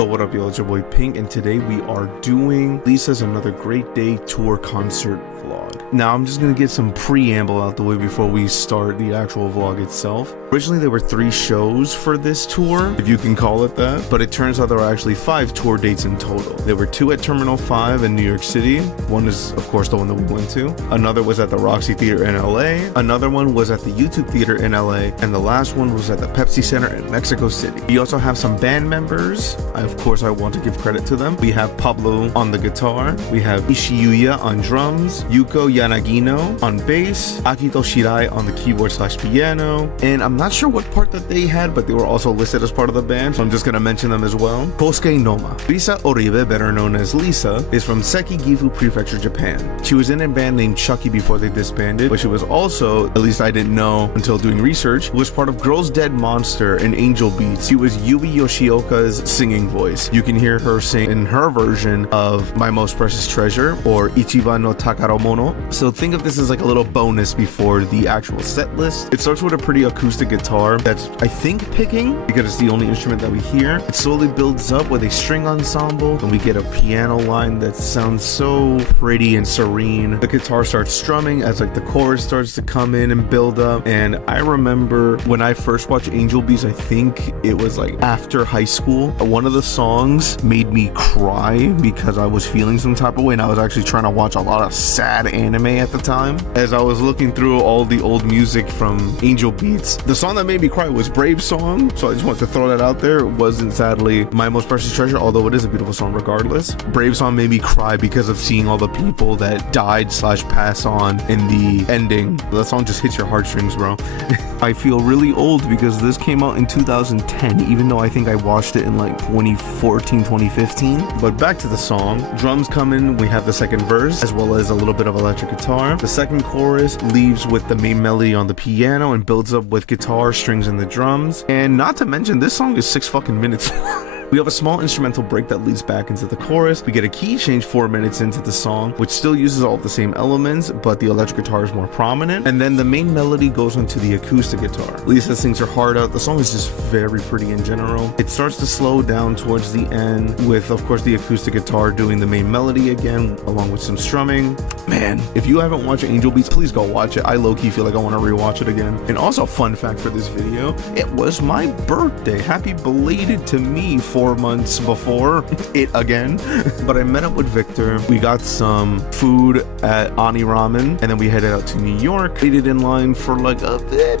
So what up, y'all? It's your boy Pink, and today we are doing LiSA's Another Great Day tour concert vlog. Now I'm just gonna get some preamble out the way before we start the actual vlog itself. Originally there were 3 shows for this tour, if you can call it that, but it turns out there are actually 5 tour dates in total. There were 2 at Terminal 5 in New York City. One is of course the one that we went to. Another was at the Roxy Theater in LA. Another one was at the YouTube Theater in LA, and the last one was at the Pepsi Center in Mexico City. We also have some band members. Of course, I want to give credit to them. We have Pablo on the guitar, we have Ishiyuya on drums, Yuko Yanagino on bass, Akito Shirai on the keyboard/piano, and I'm not sure what part that they had, but they were also listed as part of the band, so I'm just gonna mention them as well. Kosuke Noma. Risa Oribe, better known as LiSA, is from Seki, Gifu Prefecture, Japan. She was in a band named Chucky before they disbanded, but she was also, at least I didn't know until doing research, was part of Girls Dead Monster and Angel Beats. She was Yui Yoshioka's singing voice. You can hear her sing in her version of My Most Precious Treasure or Ichiban no Takaro Mono. So think of this as like a little bonus before the actual set list. It starts with a pretty acoustic guitar that's, I think, picking because it's the only instrument that we hear. It slowly builds up with a string ensemble, and we get a piano line that sounds so pretty and serene. The guitar starts strumming as like the chorus starts to come in and build up. And I remember when I first watched Angel Beats, I think it was like after high school, one of the songs made me cry because I was feeling some type of way, and I was actually trying to watch a lot of sad anime at the time. As I was looking through all the old music from Angel Beats, the song that made me cry was Brave Song, so I just wanted to throw that out there. It wasn't sadly My Most Precious Treasure, although it is a beautiful song regardless. Brave Song made me cry because of seeing all the people that died/pass on in the ending. That song just hits your heartstrings, bro. I feel really old because this came out in 2010, even though I think I watched it in like 2014, 2015. But back to the song. Drums come in, we have the second verse, as well as a little bit of electric guitar. The second chorus leaves with the main melody on the piano and builds up with guitar, strings, and the drums. And not to mention, this song is 6 fucking minutes long. We have a small instrumental break that leads back into the chorus. We get a key change 4 minutes into the song, which still uses all of the same elements, but the electric guitar is more prominent. And then the main melody goes into the acoustic guitar. LiSA sings her heart out. The song is just very pretty in general. It starts to slow down towards the end with, of course, the acoustic guitar doing the main melody again, along with some strumming. Man, if you haven't watched Angel Beats, please go watch it. I low-key feel like I want to rewatch it again. And also, fun fact for this video, it was my birthday. Happy belated to me 4 months before it again. But I met up with Victor. We got some food at Ani Ramen, and then we headed out to New York. Waited in line for like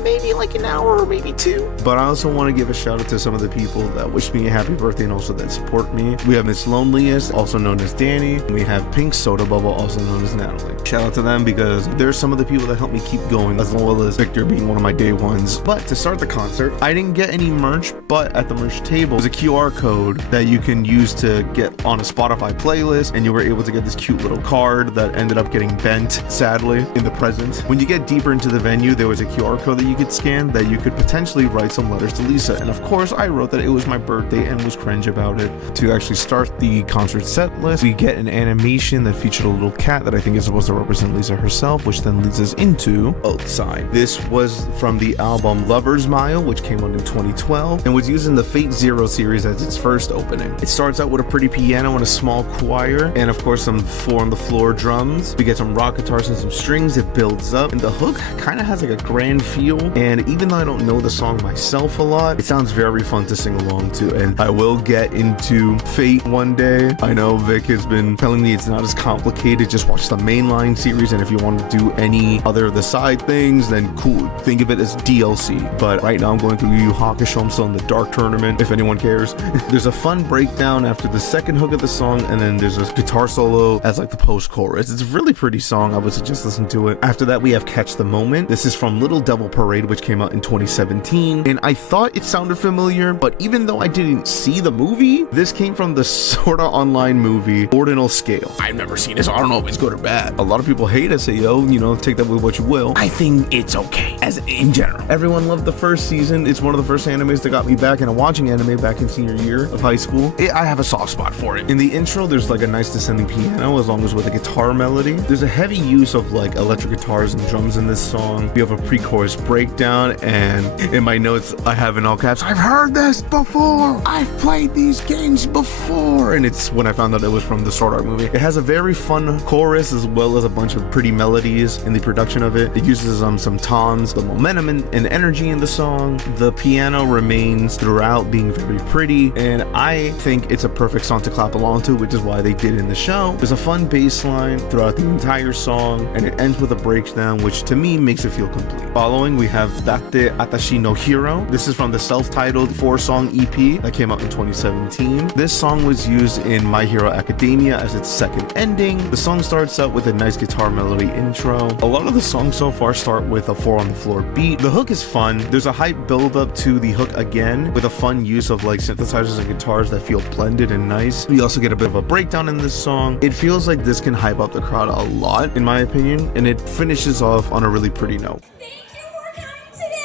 maybe like an hour or maybe 2. But I also want to give a shout out to some of the people that wished me a happy birthday and also that support me. We have Miss Loneliest, also known as Danny. We have Pink Soda Bubble, also known as Natalie. Shout out to them because they're some of the people that helped me keep going, as well as Victor being one of my day ones. But to start the concert, I didn't get any merch, but at the merch table there's a QR code that you can use to get on a Spotify playlist, and you were able to get this cute little card that ended up getting bent, sadly, in the present. When you get deeper into the venue, there was a QR code that you could scan that you could potentially write some letters to LiSA, and of course I wrote that it was my birthday and was cringe about it. To actually start the concert set list, we get an animation that featured a little cat that I think is supposed to represent LiSA herself, which then leads us into Outside. This was from the album Lover's Mile, which came out in 2012 and was using the Fate Zero series as its first opening. It starts out with a pretty piano and a small choir, and of course some 4-on-the-floor drums. We get some rock guitars and some strings. It builds up, and the hook kind of has like a grand feel, and even though I don't know the song myself a lot, it sounds very fun to sing along to. And I will get into Fate one day. I know Vic has been telling me it's not as complicated, just watch the mainline series, and if you want to do any other of the side things, then cool, think of it as DLC. But right now I'm going through Yu Yu Hakusho. I'm still in the Dark Tournament, if anyone cares. There's a fun breakdown after the second hook of the song, and then there's a guitar solo as like the post-chorus. It's a really pretty song. I would suggest listen to it. After that, we have Catch the Moment. This is from Little Devil Parade, which came out in 2017, and I thought it sounded familiar, but even though I didn't see the movie, this came from the Sorta Online movie Ordinal Scale. I've never seen it, so I don't know if it's good or bad. A lot of people hate it, say, yo, you know, take that with what you will. I think it's okay, as in general. Everyone loved the first season. It's one of the first animes that got me back into watching anime back in senior year. year of high school. I have a soft spot for it. In the intro, there's like a nice descending piano as long as with a guitar melody. There's a heavy use of like electric guitars and drums in this song. We have a pre-chorus breakdown, and in my notes, I have in all caps, "I've heard this before. I've played these games before." And it's when I found out it was from the Sword Art movie. It has a very fun chorus as well as a bunch of pretty melodies in the production of it. It uses some toms, the momentum and energy in the song. The piano remains throughout being very pretty, and I think it's a perfect song to clap along to, which is why they did it in the show. There's a fun bass line throughout the entire song, and it ends with a breakdown, which to me makes it feel complete. Following, we have Date Atashi no Hero. This is from the self-titled 4-song EP that came out in 2017. This song was used in My Hero Academia as its second ending. The song starts out with a nice guitar melody intro. A lot of the songs so far start with a 4 on the floor beat. The hook is fun. There's a hype build up to the hook again with a fun use of like synthesizers and guitars that feel blended and nice. We also get a bit of a breakdown in this song. It feels like this can hype up the crowd a lot in my opinion, and it finishes off on a really pretty note. Thank you for coming today!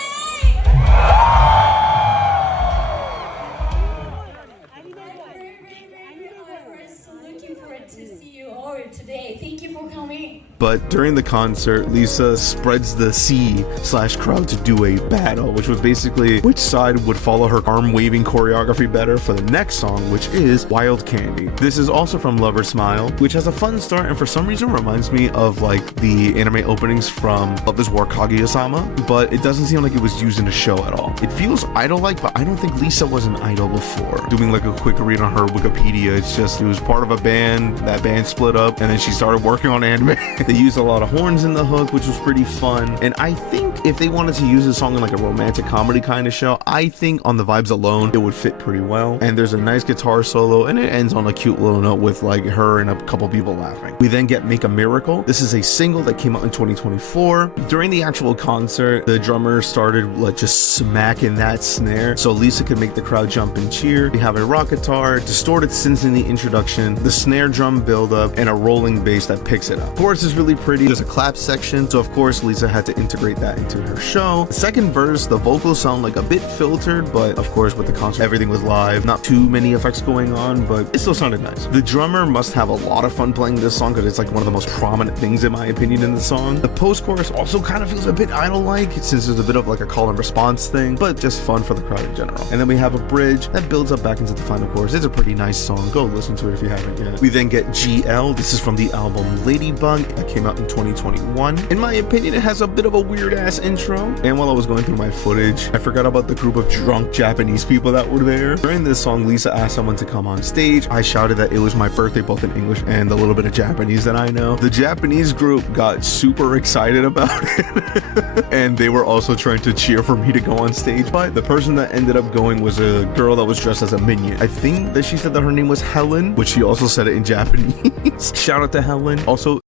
We're so looking forward to see you all today. Thank you for coming. But during the concert, LiSA spreads the C/crowd to do a battle, which was basically which side would follow her arm-waving choreography better for the next song, which is Wild Candy. This is also from Lover Smile, which has a fun start and for some reason reminds me of like the anime openings from Love is War Kaguya-sama, but it doesn't seem like it was used in a show at all. It feels idol-like, but I don't think LiSA was an idol before. Doing like a quick read on her Wikipedia, it's just it was part of a band, that band split up, and then she started working on anime. They used a lot of horns in the hook, which was pretty fun. And I think if they wanted to use this song in like a romantic comedy kind of show, I think on the vibes alone, it would fit pretty well. And there's a nice guitar solo, and it ends on a cute little note with like her and a couple people laughing. We then get Make a Miracle. This is a single that came out in 2024. During the actual concert, the drummer started like just smacking that snare so LiSA could make the crowd jump and cheer. We have a rock guitar, distorted synths in the introduction, the snare drum build up, and a rolling bass that picks it up. Chorus is really pretty. There's a clap section, so of course LiSA had to integrate that into her show. The second verse, the vocals sound like a bit filtered, but of course with the concert everything was live, not too many effects going on, but it still sounded nice. The drummer must have a lot of fun playing this song because it's like one of the most prominent things in my opinion in the song. The post-chorus also kind of feels a bit idol-like since there's a bit of like a call and response thing, but just fun for the crowd in general. And then we have a bridge that builds up back into the final chorus. It's a pretty nice song. Go listen to it if you haven't yet. We then get GL. This is from the album Ladybug that came out in 2021. In my opinion, it has a bit of a weird ass intro. And while I was going through my footage, I forgot about the group of drunk Japanese people that were there. During this song, LiSA asked someone to come on stage. I shouted that it was my birthday, both in English and a little bit of Japanese that I know. The Japanese group got super excited about it. And they were also trying to cheer for me to go on stage. But the person that ended up going was a girl that was dressed as a minion. I think that she said that her name was Helen, which she also said it in Japanese. Shout out to Helen. Also,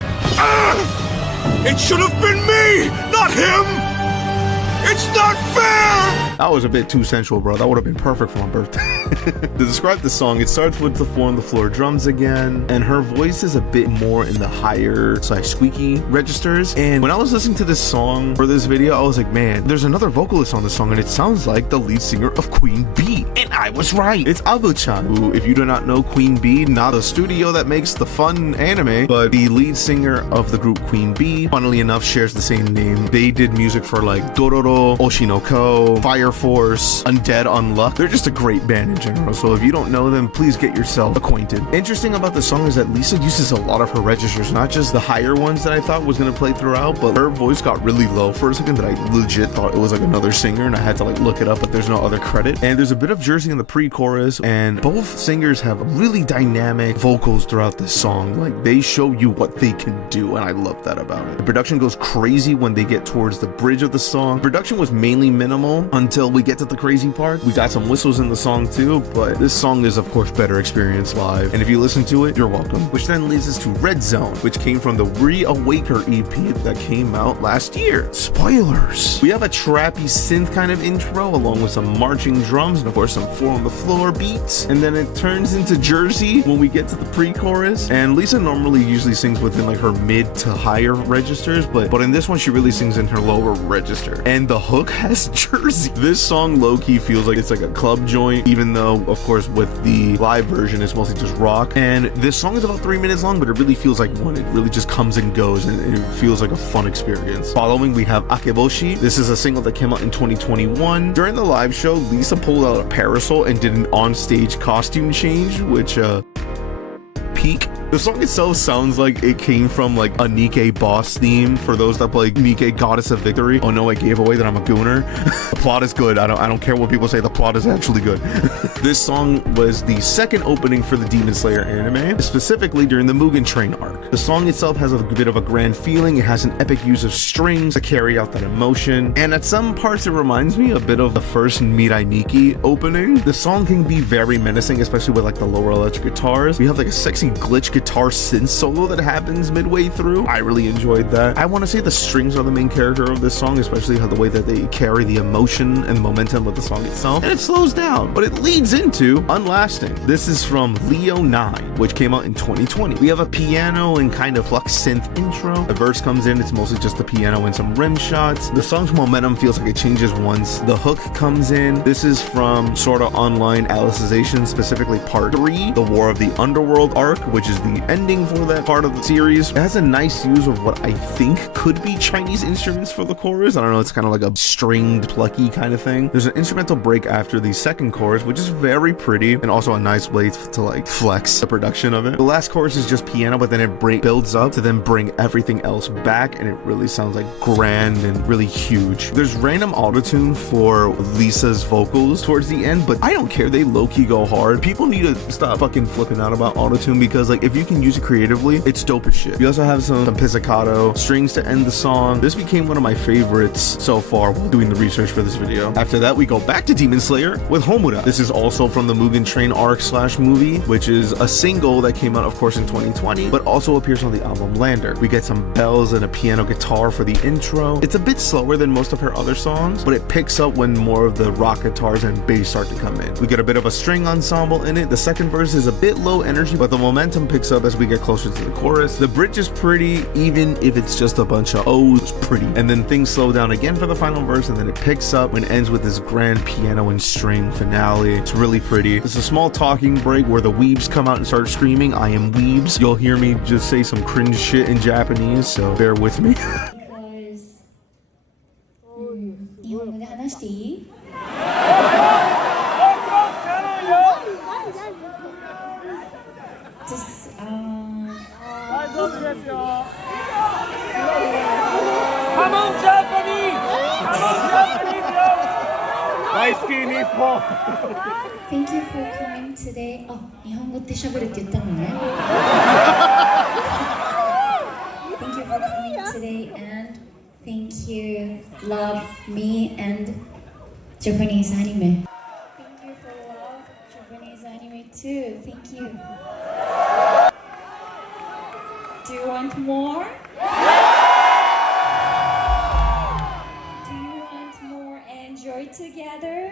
it should have been me, not him! It's not fair! that was a bit too sensual, bro. That would have been perfect for my birthday. To describe the song, it starts with the 4 on the floor drums again, and her voice is a bit more in the higher squeaky registers. And when I was listening to this song for this video, I was like, man, there's another vocalist on the song, and it sounds like the lead singer of Queen Bee. And I was right. It's Abu-chan, who, if you do not know Queen Bee, not the studio that makes the fun anime, but the lead singer of the group Queen Bee, funnily enough, shares the same name. They did music for like Dororo, Oshinoko, Fire Force, Undead Unluck. They're just a great band in general, so if you don't know them, please get yourself acquainted. Interesting about the song is that LiSA uses a lot of her registers, not just the higher ones that I thought was going to play throughout, but her voice got really low for a second that I legit thought it was like another singer, and I had to like look it up, but there's no other credit. And there's a bit of Jersey in the pre-chorus, and both singers have really dynamic vocals throughout this song. Like, they show you what they can do, and I love that about it. The production goes crazy when they get towards the bridge of the song. Production was mainly minimal until we get to the crazy part. We got some whistles in the song too, but this song is of course better experienced live, and if you listen to it, you're welcome. Which then leads us to Red Zone, which came from the Reawaker EP that came out last year. Spoilers! We have a trappy synth kind of intro along with some marching drums and of course some 4 on the floor beats, and then it turns into Jersey when we get to the pre-chorus. And LiSA normally usually sings within like her mid to higher registers, but in this one she really sings in her lower register, and the hook has Jersey. This song low-key feels like it's like a club joint, even though, of course, with the live version, it's mostly just rock. And this song is about 3 minutes long, but it really feels like one. It really just comes and goes, and it feels like a fun experience. Following, we have Akeboshi. This is a single that came out in 2021. During the live show, LiSA pulled out a parasol and did an on-stage costume change, which, peak. The song itself sounds like it came from like a Nikkei boss theme for those that play Nikkei Goddess of Victory. Oh no, I gave away that I'm a gooner. The plot is good. I don't care what people say, the plot is actually good. This song was the second opening for the Demon Slayer anime, specifically during the Mugen Train arc. The song itself has a bit of a grand feeling. It has an epic use of strings to carry out that emotion, and at some parts it reminds me a bit of the first Mirai Nikki opening. The song can be very menacing, especially with like the lower electric guitars. We have like a sexy glitch guitar synth solo that happens midway through. I really enjoyed that. I want to say the strings are the main character of this song, especially how the way that they carry the emotion and the momentum of the song itself. And it slows down, but it leads into Unlasting. This is from Leo 9, which came out in 2020. We have a piano and kind of flux synth intro. A verse comes in, it's mostly just the piano and some rim shots. The song's momentum feels like it changes once the hook comes in. This is from Sword Art Online Alicization, specifically part 3, the War of the Underworld arc, which is the ending for that part of the series. It has a nice use of what I think could be Chinese instruments for the chorus. I don't know, it's kind of like a stringed, plucky kind of thing. There's an instrumental break after the second chorus, which is very pretty, and also a nice way to like flex the production of it. The last chorus is just piano, but then it builds up to then bring everything else back, and it really sounds like grand and really huge. There's random autotune for LiSA's vocals towards the end, but I don't care. They low-key go hard. People need to stop fucking flipping out about autotune, because like if you can use it creatively, it's dope as shit. We also have some pizzicato strings to end the song. This became one of my favorites so far while doing the research for this video. After that, we go back to Demon Slayer with Homura. This is also from the Mugen Train arc / movie, which is a single that came out, of course, in 2020, but also appears on the album Lander. We get some bells and a piano guitar for the intro. It's a bit slower than most of her other songs, but it picks up when more of the rock guitars and bass start to come in. We get a bit of a string ensemble in it. The second verse is a bit low energy, but the momentum picks up as we get closer to the chorus. The bridge is pretty, even if it's just a bunch of O's, pretty. And then things slow down again for the final verse, and then it picks up and ends with this grand piano and string finale. It's really pretty. It's a small talking break where the weebs come out and start screaming, "I am weebs." You'll hear me just say some cringe shit in Japanese, so bear with me. Because 日本語で話していい? Just Come on, Japanese! Come on, Japanese! Thank you for coming today. あ、日本語って喋るって言ったのね。Thank you for coming today and thank you, love me and Japanese anime. Thank you for love Japanese anime too. Thank you. Do you want more? Do you want more? Enjoy together.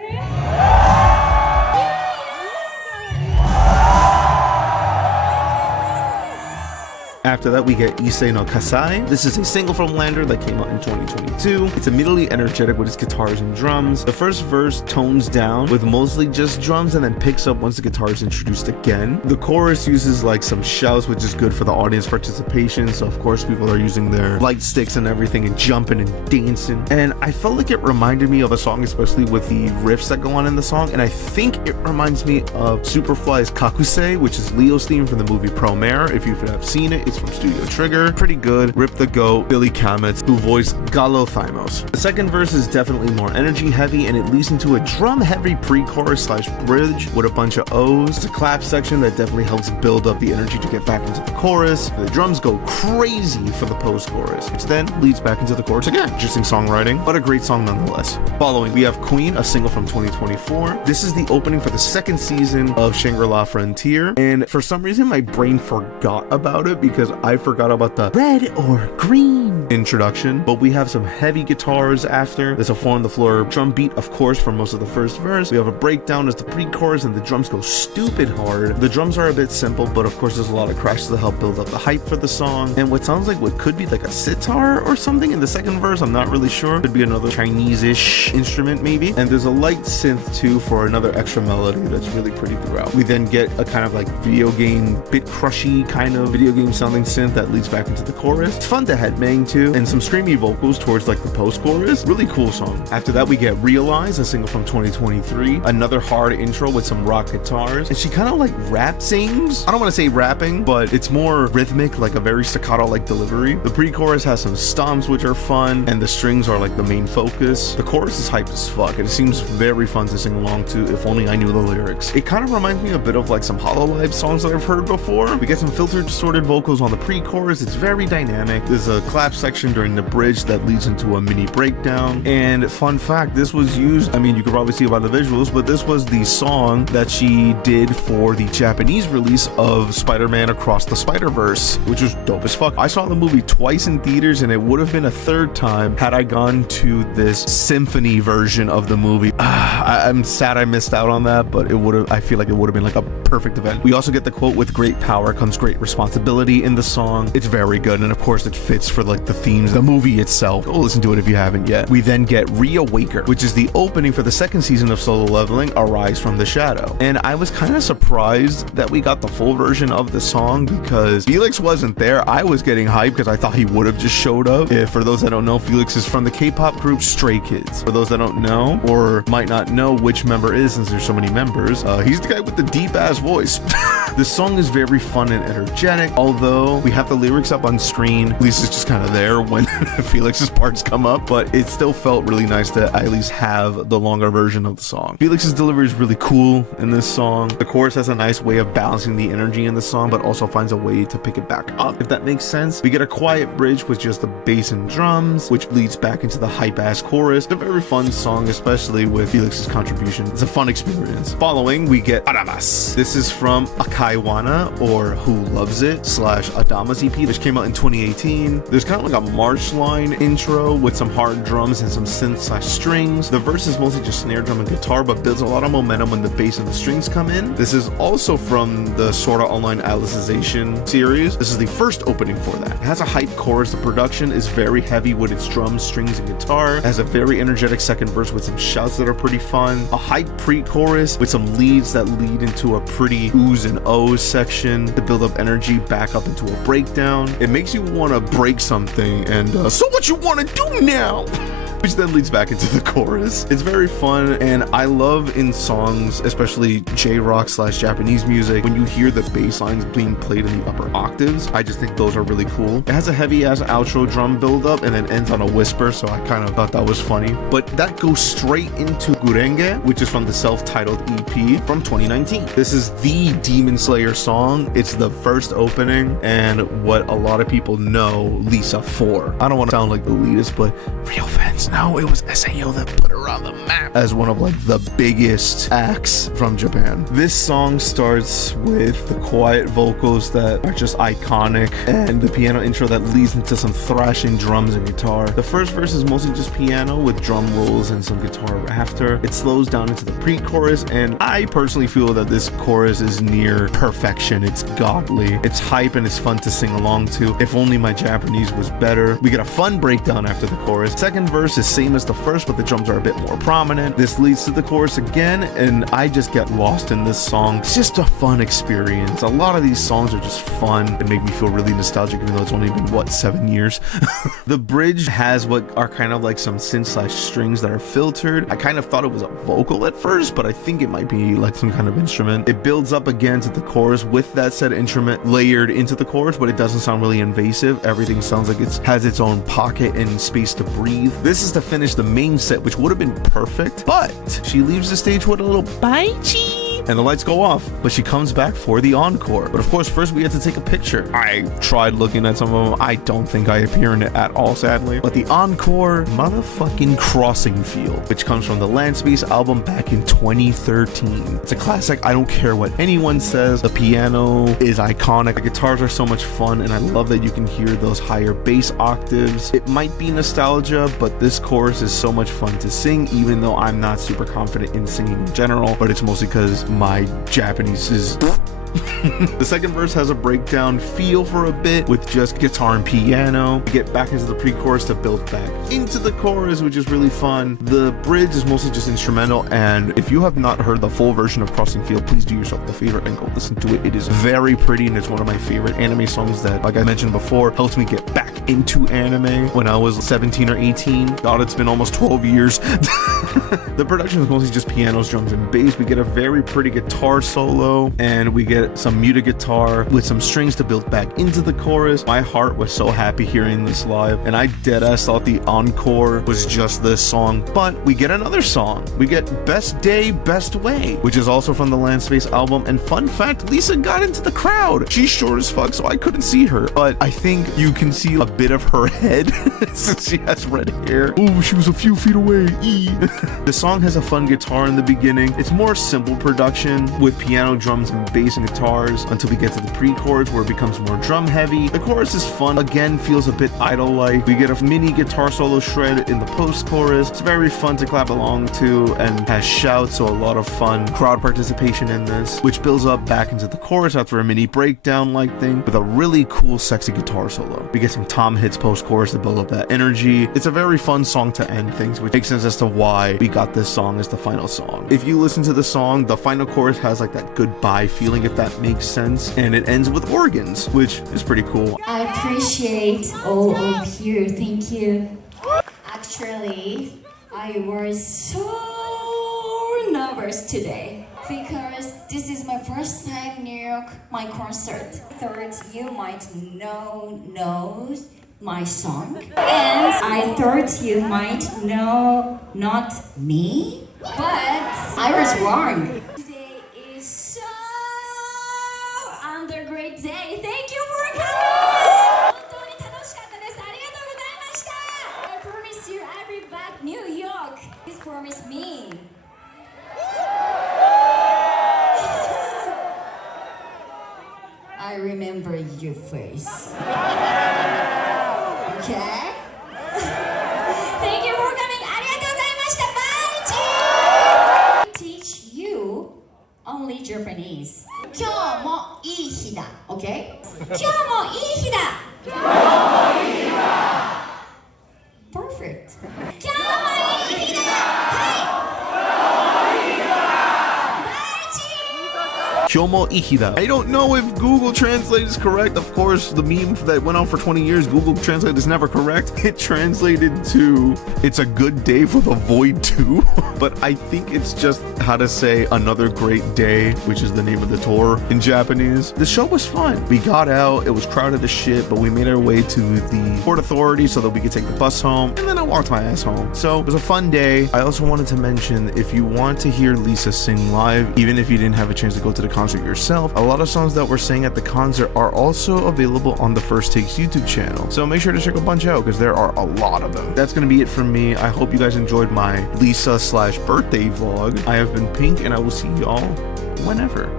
After that, we get Issei no Kasai. This is a single from Lander that came out in 2022. It's immediately energetic with its guitars and drums. The first verse tones down with mostly just drums and then picks up once the guitar is introduced again. The chorus uses like some shouts, which is good for the audience participation. So of course people are using their light sticks and everything and jumping and dancing. And I felt like it reminded me of a song, especially with the riffs that go on in the song. And I think it reminds me of Superfly's Kakusei, which is Leo's theme from the movie Promare. If you have seen it, it's from Studio Trigger. Pretty good. Rip the Goat, Billy Kametz, who voiced Galo Thymos. The second verse is definitely more energy heavy, and it leads into a drum heavy pre-chorus / bridge with a bunch of O's. It's a clap section that definitely helps build up the energy to get back into the chorus. The drums go crazy for the post-chorus, which then leads back into the chorus again. Interesting songwriting, but a great song nonetheless. Following, we have Queen, a single from 2024. This is the opening for the second season of Shangri-La Frontier, and for some reason my brain forgot about it because I forgot about the red or green introduction, but we have some heavy guitars after. There's a 4 on the floor drum beat, of course, for most of the first verse. We have a breakdown as the pre-chorus, and the drums go stupid hard. The drums are a bit simple, but of course there's a lot of crashes to help build up the hype for the song, and what sounds like what could be like a sitar or something in the second verse. I'm not really sure. Could be another Chinese-ish instrument maybe. And there's a light synth too for another extra melody that's really pretty throughout. We then get a kind of like video game bit crushy kind of video game sounding synth that leads back into the chorus. It's fun to headbang to, and some screamy vocals towards like the post-chorus. Really cool song. After that we get Realize, a single from 2023. Another hard intro with some rock guitars, and she kind of like rap sings. I don't want to say rapping, but it's more rhythmic, like a very staccato like delivery. The pre-chorus has some stomps which are fun, and the strings are like the main focus. The chorus is hyped as fuck, and it seems very fun to sing along to if only I knew the lyrics. It kind of reminds me a bit of like some Hololive songs that I've heard before. We get some filtered distorted vocals on the pre-chorus. It's very dynamic. There's a clap section during the bridge that leads into a mini breakdown. And fun fact, this was used, I mean, you could probably see it by the visuals, but this was the song that she did for the Japanese release of Spider-Man Across the Spider-Verse, which was dope as fuck. I saw the movie twice in theaters, and it would have been a third time had I gone to this symphony version of the movie. I'm sad I missed out on that, but it would have, I feel like it would have been like a perfect event. We also get the quote, "With great power comes great responsibility," in the song. It's very good, and of course it fits for like the themes, the movie itself. Go listen to it if you haven't yet. We then get Reawaker, which is the opening for the second season of Solo Leveling, Arise from the Shadow. And I was kind of surprised that we got the full version of the song because Felix wasn't there. I was getting hyped because I thought he would have just showed up. For those that don't know, Felix is from the K-pop group Stray Kids. For those that don't know or might not know which member is, since there's so many members, he's the guy with the deep ass voice. This song is very fun and energetic, although we have the lyrics up on screen. LiSA's just kind of there when Felix's parts come up, but it still felt really nice to at least have the longer version of the song. Felix's delivery is really cool in this song. The chorus has a nice way of balancing the energy in the song, but also finds a way to pick it back up, if that makes sense. We get a quiet bridge with just the bass and drums, which leads back into the hype ass chorus. It's a very fun song, especially with Felix's contribution. It's a fun experience. Following, we get Adamas. This is from Akaiwana, or Who Loves It / Adamas EP, which came out in 2018. There's kind of like a march line intro with some hard drums and some synth / strings. The verse is mostly just snare drum and guitar, but builds a lot of momentum when the bass and the strings come in. This is also from the Sword Art Online Alicization series. This is the first opening for that. It has a hype chorus. The production is very heavy with its drums, strings, and guitar. It has a very energetic second verse with some shouts that are pretty fun. A hype pre-chorus with some leads that lead into a pretty oohs and ohs section to build up energy back up into a breakdown. It makes you want to break something, and so what you want to do now? Which then leads back into the chorus. It's very fun, and I love in songs, especially J-rock / Japanese music, when you hear the bass lines being played in the upper octaves. I just think those are really cool. It has a heavy ass outro drum build up and then ends on a whisper, so I kind of thought that was funny. But that goes straight into Gurenge, which is from the self-titled EP from 2019. This is the Demon Slayer song. It's the first opening and what a lot of people know LiSA for. I don't want to sound like the elitist, but real fans know it was SAO that put her on the map as one of like the biggest acts from Japan. This song starts with the quiet vocals that are just iconic and the piano intro that leads into some thrashing drums and guitar. The first verse is mostly just piano with drum rolls and some guitar after. It slows down into the pre-chorus, and I personally feel that this chorus is near perfection. It's godly, it's hype, and it's fun to sing along to. If only my Japanese was better. We get a fun breakdown after the chorus. Second verse is same as the first, but the drums are a bit more prominent. This leads to the chorus again, and I just get lost in this song. It's just a fun experience. A lot of these songs are just fun and make me feel really nostalgic, even though it's only been, what, 7 years? The bridge has what are kind of like some synth / strings that are filtered. I kind of thought it was a vocal at first, but I think it might be like some kind of instrument. It builds up again to the chorus with that said instrument layered into the chorus, but it doesn't sound really invasive. Everything sounds like it has its own pocket and space to breathe. This is to finish the main set, which would have been perfect, but she leaves the stage with a little bye-chi and the lights go off, but she comes back for the encore. But of course, first we had to take a picture. I tried looking at some of them. I don't think I appear in it at all, sadly. But the encore, motherfucking Crossing Field, which comes from the Land Space album back in 2013. It's a classic. I don't care what anyone says. The piano is iconic. The guitars are so much fun, and I love that you can hear those higher bass octaves. It might be nostalgia, but this chorus is so much fun to sing, even though I'm not super confident in singing in general, but it's mostly because my Japanese is The second verse has a breakdown feel for a bit with just guitar and piano. We get back into the pre-chorus to build back into the chorus, which is really fun. The bridge is mostly just instrumental, and if you have not heard the full version of Crossing Field, please do yourself the favor and go listen to it. It is very pretty, and it's one of my favorite anime songs that, like I mentioned before, helped me get back into anime when I was 17 or 18. God, it's been almost 12 years. The production is mostly just pianos, drums, and bass. We get a very pretty guitar solo, and we get some muted guitar with some strings to build back into the chorus. My heart was so happy hearing this live, and I deadass thought the encore was just this song. But we get another song. We get Best Day, Best Way, which is also from the Land Space album. And fun fact, LiSA got into the crowd. She's short as fuck, so I couldn't see her, but I think you can see a bit of her head since she has red hair. Oh, she was a few feet away. The song has a fun guitar in the beginning. It's more simple production with piano, drums, and bass and guitars until we get to the pre-chorus where it becomes more drum heavy. The chorus is fun, again feels a bit idol-like. We get a mini guitar solo shred in the post-chorus. It's very fun to clap along to and has shouts, so a lot of fun crowd participation in this, which builds up back into the chorus after a mini breakdown-like thing with a really cool sexy guitar solo. We get some tom hits post-chorus to build up that energy. It's a very fun song to end things, which makes sense as to why we got this song as the final song. If you listen to the song, the final chorus has like that goodbye feeling, if that makes sense, and it ends with organs, which is pretty cool. I appreciate all of you. Thank you. Actually, I was so nervous today because this is my first time New York, my concert. Third, you might know my song, and I thought you might know not me, but I was wrong. Today is so under great day. Thank you for coming. 本当に楽しかったです。ありがとうございました。I promise you I'll be back New York. Please promise me. I remember your face. Okay? Thank you for coming. ありがとうございました。毎日 teach you only Japanese. 今日もいい日だ。Okay? 今日もいい日だ。今日もいい日だ。Perfect. 今日もいい日だ。はい。Kyomo Ihida. I don't know if Google Translate is correct. Of course, the meme that went on for 20 years, Google Translate is never correct. It translated to, it's a good day for the Void 2. But I think it's just how to say another great day, which is the name of the tour in Japanese. The show was fun. We got out, it was crowded as shit, but we made our way to the Port Authority so that we could take the bus home, and then I walked my ass home. So it was a fun day. I also wanted to mention, if you want to hear LiSA sing live, even if you didn't have a chance to go to the concert yourself, a lot of songs that were sang at the concert are also available on the First Takes YouTube channel. So make sure to check a bunch out because there are a lot of them. That's going to be it from me. I hope you guys enjoyed my LiSA/birthday vlog. I have been Pink, and I will see y'all whenever.